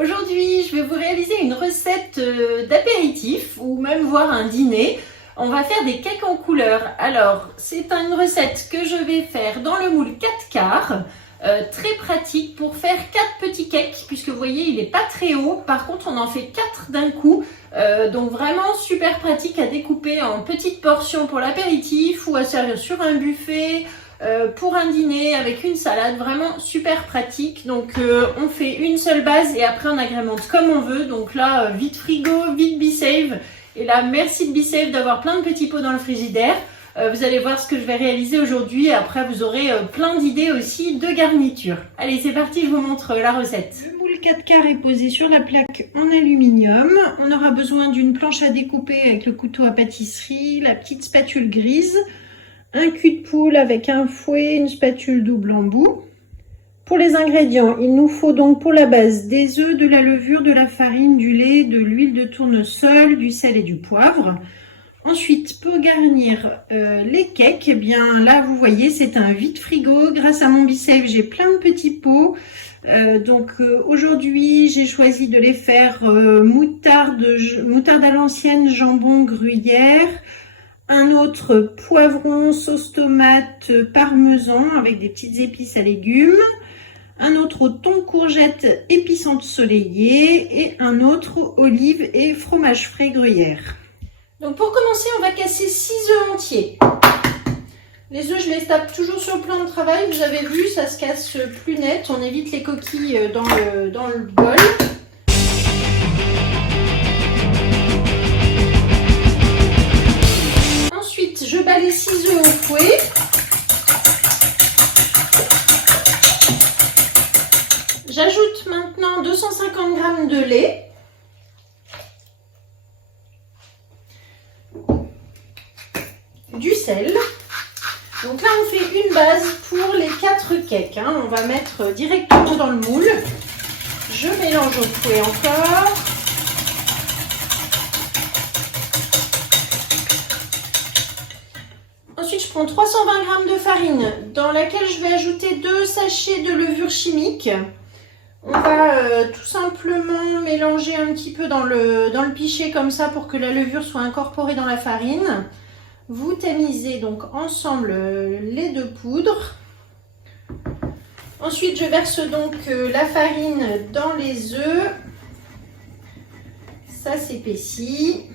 Aujourd'hui je vais vous réaliser une recette d'apéritif ou même voire un dîner. On va faire des cakes en couleur. Alors c'est une recette que je vais faire dans le moule 4 quarts. Très pratique pour faire 4 petits cakes puisque vous voyez il n'est pas très haut. Par contre on en fait 4 d'un coup. Donc vraiment super pratique à découper en petites portions pour l'apéritif ou à servir sur un buffet. Pour un dîner avec une salade, vraiment super pratique. Donc on fait une seule base et après on agrémente comme on veut. Donc là vite frigo, vite BeSave. Et là merci de BeSave d'avoir plein de petits pots dans le frigidaire. Vous allez voir ce que je vais réaliser aujourd'hui. Après vous aurez plein d'idées aussi de garniture. Allez c'est parti, je vous montre la recette. Le moule 4 quarts est posé sur la plaque en aluminium. On aura besoin d'une planche à découper avec le couteau à pâtisserie, la petite spatule grise, un cul de poule avec un fouet, une spatule double embout. Pour les ingrédients, il nous faut donc pour la base des œufs, de la levure, de la farine, du lait, de l'huile de tournesol, du sel et du poivre. Ensuite, pour garnir les cakes, eh bien là vous voyez c'est un vide frigo. Grâce à mon BeSave, j'ai plein de petits pots. Aujourd'hui, j'ai choisi de les faire moutarde à l'ancienne, jambon, gruyère. Un autre poivron, sauce tomate, parmesan avec des petites épices à légumes. Un autre au thon, courgette, épices ensoleillées. Et un autre olive et fromage frais gruyère. Donc pour commencer, on va casser 6 œufs entiers. Les œufs, je les tape toujours sur le plan de travail. Vous avez vu, ça se casse plus net. On évite les coquilles dans le bol. Je bats les 6 œufs au fouet. J'ajoute maintenant 250 g de lait. Du sel. Donc là, on fait une base pour les 4 cakes. On va mettre directement dans le moule. Je mélange au fouet encore. Ensuite, je prends 320 g de farine dans laquelle je vais ajouter 2 sachets de levure chimique. On va tout simplement mélanger un petit peu dans le pichet comme ça pour que la levure soit incorporée dans la farine. Vous tamisez donc ensemble les 2 poudres. Ensuite, je verse donc la farine dans les œufs. Ça s'épaissit.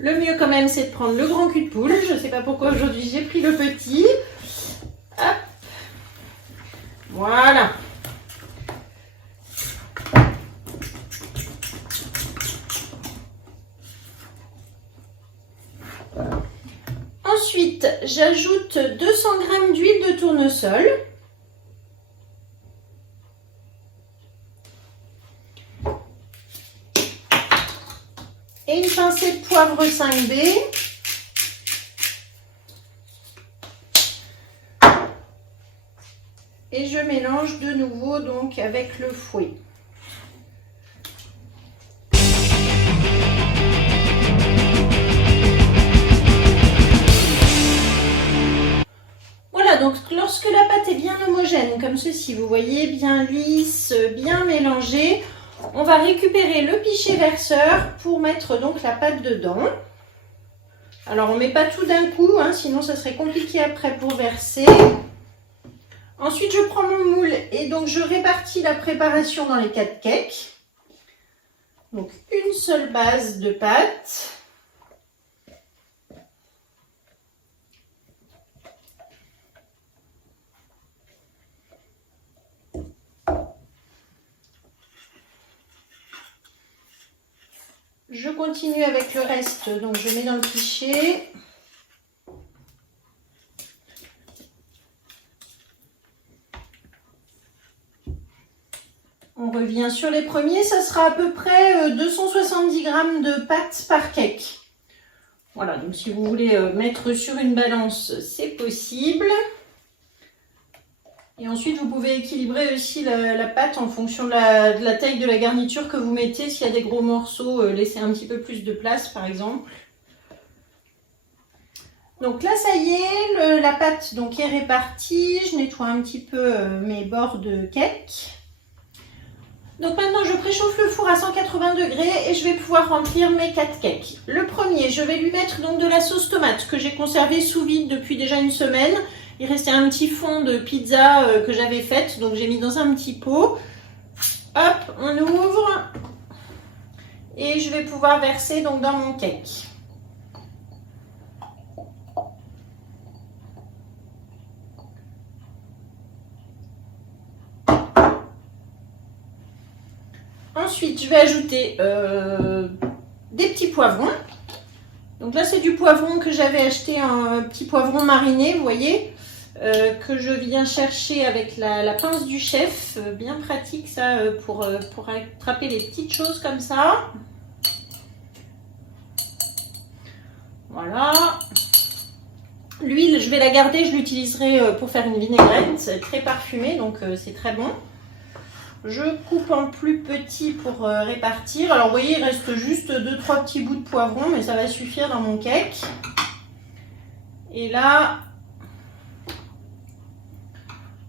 Le mieux quand même, c'est de prendre le grand cul de poule. Je ne sais pas pourquoi aujourd'hui j'ai pris le petit. Hop. Voilà. Ensuite, j'ajoute 200 g d'huile de tournesol. Et une pincée de poivre 5B. Et je mélange de nouveau donc avec le fouet. Voilà, donc lorsque la pâte est bien homogène, comme ceci, vous voyez, bien lisse, bien mélangée, on va récupérer le pichet verseur pour mettre donc la pâte dedans. Alors on ne met pas tout d'un coup, sinon ça serait compliqué après pour verser. Ensuite je prends mon moule et donc je répartis la préparation dans les 4 cakes. Donc une seule base de pâte. Je continue avec le reste, donc je mets dans le pichet. On revient sur les premiers, ça sera à peu près 270 g de pâte par cake. Voilà, donc si vous voulez mettre sur une balance, c'est possible. Et ensuite, vous pouvez équilibrer aussi la pâte en fonction de la taille de la garniture que vous mettez. S'il y a des gros morceaux, laissez un petit peu plus de place, par exemple. Donc là, ça y est, la pâte donc, est répartie. Je nettoie un petit peu mes bords de cake. Donc maintenant, je préchauffe le four à 180 degrés et je vais pouvoir remplir mes 4 cakes. Le premier, je vais lui mettre donc de la sauce tomate que j'ai conservée sous vide depuis déjà une semaine. Il restait un petit fond de pizza que j'avais faite, donc j'ai mis dans un petit pot. Hop, on ouvre et je vais pouvoir verser donc dans mon cake. Ensuite, je vais ajouter des petits poivrons. Donc là, c'est du poivron que j'avais acheté, un petit poivron mariné, vous voyez, que je viens chercher avec la pince du chef. Bien pratique ça pour attraper les petites choses comme ça. Voilà. L'huile, je vais la garder, je l'utiliserai pour faire une vinaigrette. C'est très parfumé, donc c'est très bon. Je coupe en plus petit pour répartir. Alors vous voyez, il reste juste 2-3 petits bouts de poivron, mais ça va suffire dans mon cake. Et là,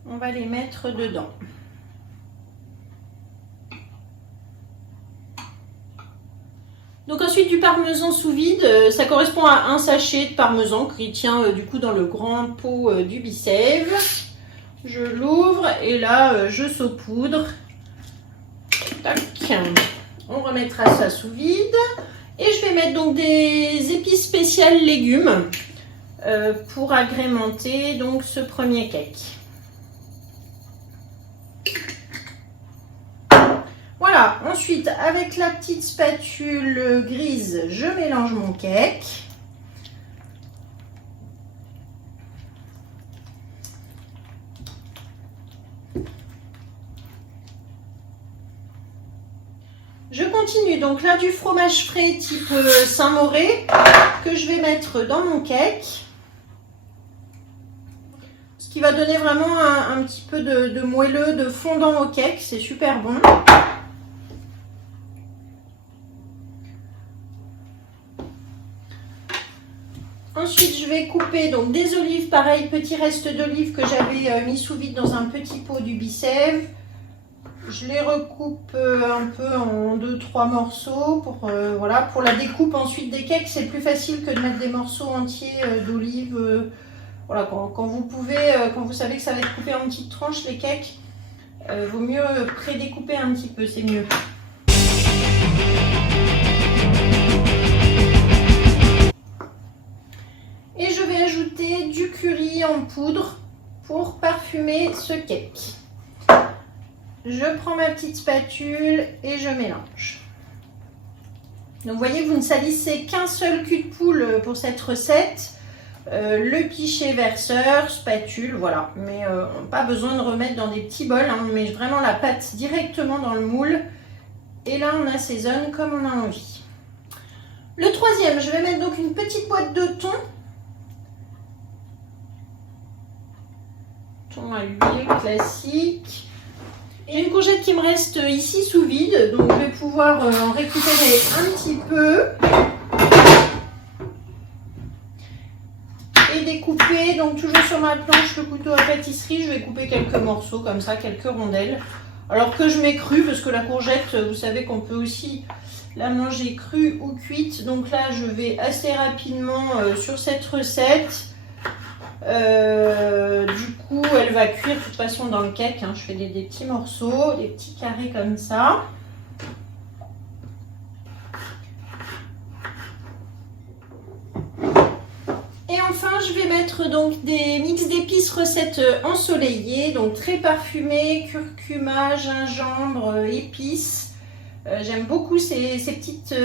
on va les mettre dedans. Donc ensuite du parmesan sous vide, ça correspond à un sachet de parmesan qui tient du coup dans le grand pot du Bicève. Je l'ouvre et là je saupoudre. Tac. On remettra ça sous vide. Et je vais mettre donc des épices spéciales légumes pour agrémenter donc ce premier cake. Voilà, ensuite avec la petite spatule grise, je mélange mon cake. Je continue donc là du fromage frais type Saint-Mauré que je vais mettre dans mon cake. Ce qui va donner vraiment un petit peu de moelleux, de fondant au cake, c'est super bon. Ensuite, je vais couper donc des olives, pareil, petit reste d'olives que j'avais mis sous vide dans un petit pot du Bicève. Je les recoupe un peu en 2-3 morceaux pour, voilà, pour la découpe ensuite des cakes. C'est plus facile que de mettre des morceaux entiers d'olives. Voilà, quand vous pouvez, quand vous savez que ça va être coupé en petites tranches les cakes, vaut mieux pré-découper un petit peu, c'est mieux. Et je vais ajouter du curry en poudre pour parfumer ce cake. Je prends ma petite spatule et je mélange. Donc vous voyez, vous ne salissez qu'un seul cul de poule pour cette recette. Le pichet verseur, spatule, voilà. Mais pas besoin de remettre dans des petits bols, hein. On met vraiment la pâte directement dans le moule. Et là, on assaisonne comme on a envie. Le troisième, je vais mettre donc une petite boîte de thon. Thon à l'huile classique. J'ai une courgette qui me reste ici sous vide, donc je vais pouvoir en récupérer un petit peu. Et découper, donc toujours sur ma planche, le couteau à pâtisserie, je vais couper quelques morceaux comme ça, quelques rondelles. Alors que je mets cru, parce que la courgette, vous savez qu'on peut aussi la manger crue ou cuite. Donc là, je vais assez rapidement sur cette recette. Du coup, elle va cuire de toute façon dans le cake, hein. Je fais des petits morceaux, des petits carrés comme ça. Et enfin, je vais mettre donc des mix d'épices recettes ensoleillées, donc très parfumées, curcuma, gingembre, épices. J'aime beaucoup ces petites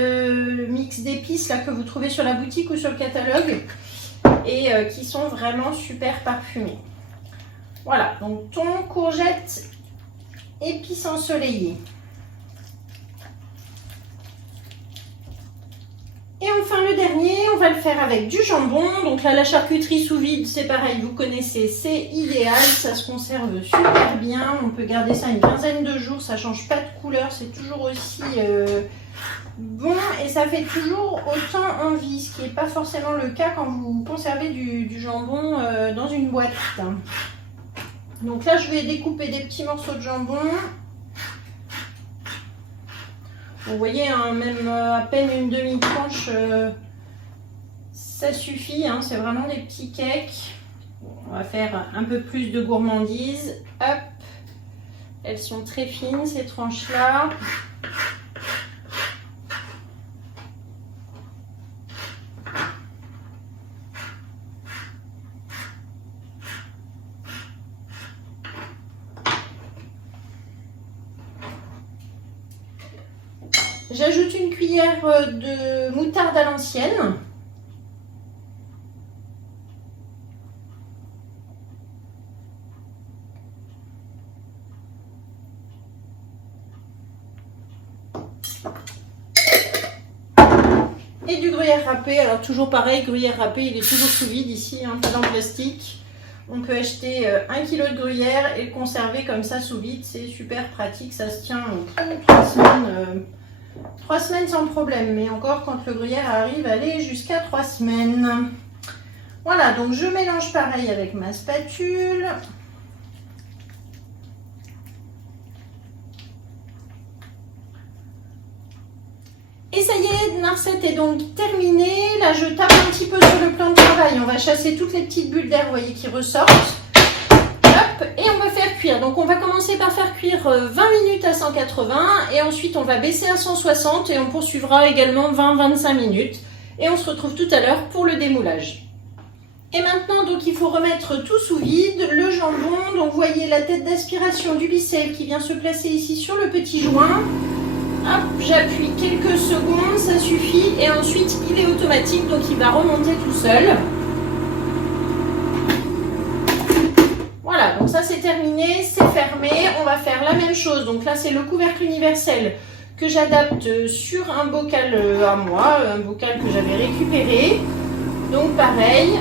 mix d'épices là que vous trouvez sur la boutique ou sur le catalogue et qui sont vraiment super parfumées. Voilà, donc thon, courgette, épices ensoleillées. Et on enfin le dernier, on va le faire avec du jambon. Donc là, la charcuterie sous vide, c'est pareil, vous connaissez, c'est idéal. Ça se conserve super bien. On peut garder ça une quinzaine de jours. Ça change pas de couleur. C'est toujours aussi bon et ça fait toujours autant envie. Ce qui n'est pas forcément le cas quand vous conservez du jambon dans une boîte. Donc là, je vais découper des petits morceaux de jambon. Vous voyez, hein, même à peine une demi-tranche, ça suffit. Hein, c'est vraiment des petits cakes. On va faire un peu plus de gourmandise. Hop, elles sont très fines ces tranches-là. J'ajoute une cuillère de moutarde à l'ancienne. Et du gruyère râpé. Alors toujours pareil, gruyère râpé, il est toujours sous vide ici, hein, pas dans le plastique. On peut acheter 1 kg de gruyère et le conserver comme ça sous vide. C'est super pratique, ça se tient 3 semaines. 3 semaines sans problème, mais encore quand le gruyère arrive, aller jusqu'à 3 semaines. Voilà, donc je mélange pareil avec ma spatule. Et ça y est, notre recette est donc terminée. Là, je tape un petit peu sur le plan de travail. On va chasser toutes les petites bulles d'air, vous voyez, qui ressortent. Hop, et on va faire cuire. Donc, on va commencer par faire cuire 20 minutes à 180 et ensuite, on va baisser à 160 et on poursuivra également 20-25 minutes. Et on se retrouve tout à l'heure pour le démoulage. Et maintenant, donc, il faut remettre tout sous vide, le jambon. Donc, vous voyez la tête d'aspiration du Be-Save qui vient se placer ici sur le petit joint. Hop, j'appuie quelques secondes, ça suffit. Et ensuite, il est automatique, donc il va remonter tout seul. Voilà, donc ça c'est terminé, c'est fermé. On va faire la même chose. Donc là, c'est le couvercle universel que j'adapte sur un bocal à moi, un bocal que j'avais récupéré. Donc pareil.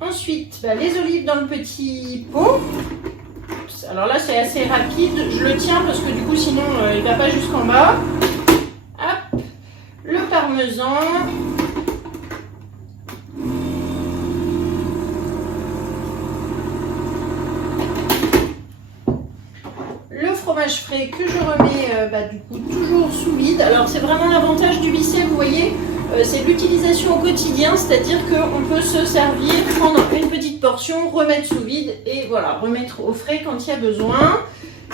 Ensuite, les olives dans le petit pot. Alors là, c'est assez rapide. Je le tiens parce que du coup, sinon, il ne va pas jusqu'en bas. Hop, le parmesan. Le fromage frais que je remets du coup toujours sous vide. Alors, c'est vraiment l'avantage du Be-Save, vous voyez. C'est l'utilisation au quotidien, c'est-à-dire qu'on peut se servir, prendre une petite portion, remettre sous vide et voilà, remettre au frais quand il y a besoin.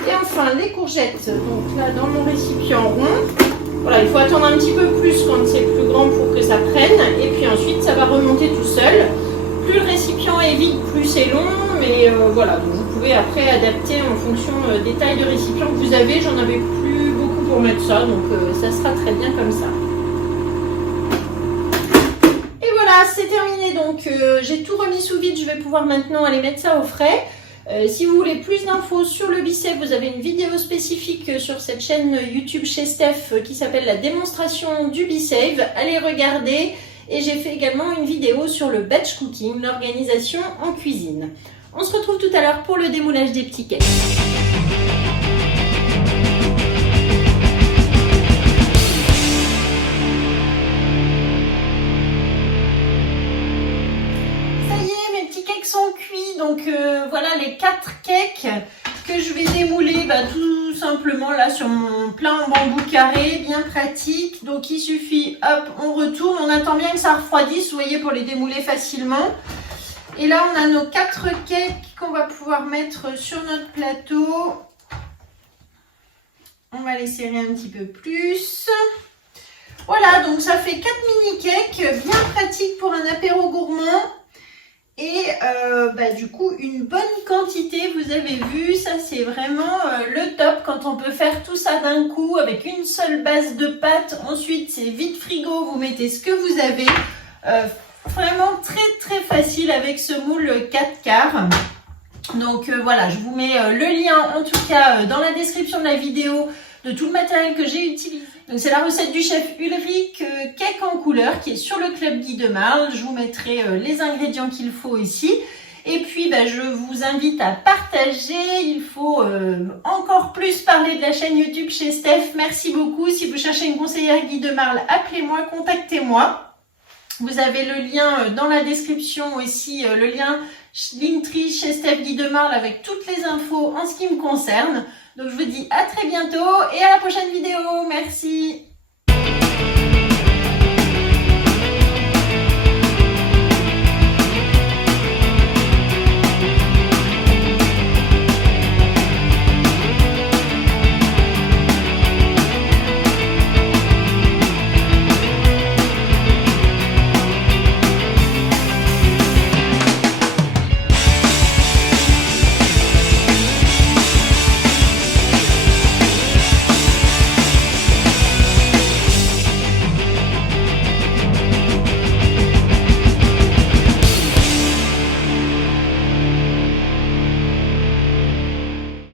Et enfin, les courgettes, donc là dans mon récipient rond, voilà, il faut attendre un petit peu plus quand c'est plus grand pour que ça prenne et puis ensuite ça va remonter tout seul. Plus le récipient est vide, plus c'est long, mais voilà, donc vous pouvez après adapter en fonction des tailles de récipient que vous avez. J'en avais plus beaucoup pour mettre ça, donc ça sera très bien comme ça. C'est terminé, donc j'ai tout remis sous vide, je vais pouvoir maintenant aller mettre ça au frais. Si vous voulez plus d'infos sur le Be-Save, vous avez une vidéo spécifique sur cette chaîne YouTube chez Steph qui s'appelle la démonstration du Be-Save. Allez regarder, et j'ai fait également une vidéo sur le batch cooking, l'organisation en cuisine. On se retrouve tout à l'heure pour le démoulage des petits cakes. Sont cuits, donc voilà les 4 cakes que je vais démouler tout simplement là sur mon plat en bambou carré, bien pratique. Donc il suffit, hop, on retourne, on attend bien que ça refroidisse, vous voyez, pour les démouler facilement. Et là on a nos 4 cakes qu'on va pouvoir mettre sur notre plateau. On va les serrer un petit peu plus. Voilà, donc ça fait 4 mini cakes, bien pratiques pour un apéro gourmand. Et du coup, une bonne quantité, vous avez vu, ça c'est vraiment le top quand on peut faire tout ça d'un coup avec une seule base de pâte. Ensuite, c'est vide frigo, vous mettez ce que vous avez. Vraiment très très facile avec ce moule 4 quarts. Donc voilà, je vous mets le lien en tout cas dans la description de la vidéo de tout le matériel que j'ai utilisé. Donc c'est la recette du chef Ulrich, cake en couleur, qui est sur le club Guy de Marle. Je vous mettrai les ingrédients qu'il faut ici. Et puis je vous invite à partager. Il faut encore plus parler de la chaîne YouTube chez Steph. Merci beaucoup. Si vous cherchez une conseillère Guy de Marle, appelez-moi, contactez-moi. Vous avez le lien dans la description aussi, le lien Linktree chez Steph Guy de Marle avec toutes les infos en ce qui me concerne. Donc je vous dis à très bientôt et à la prochaine vidéo. Merci.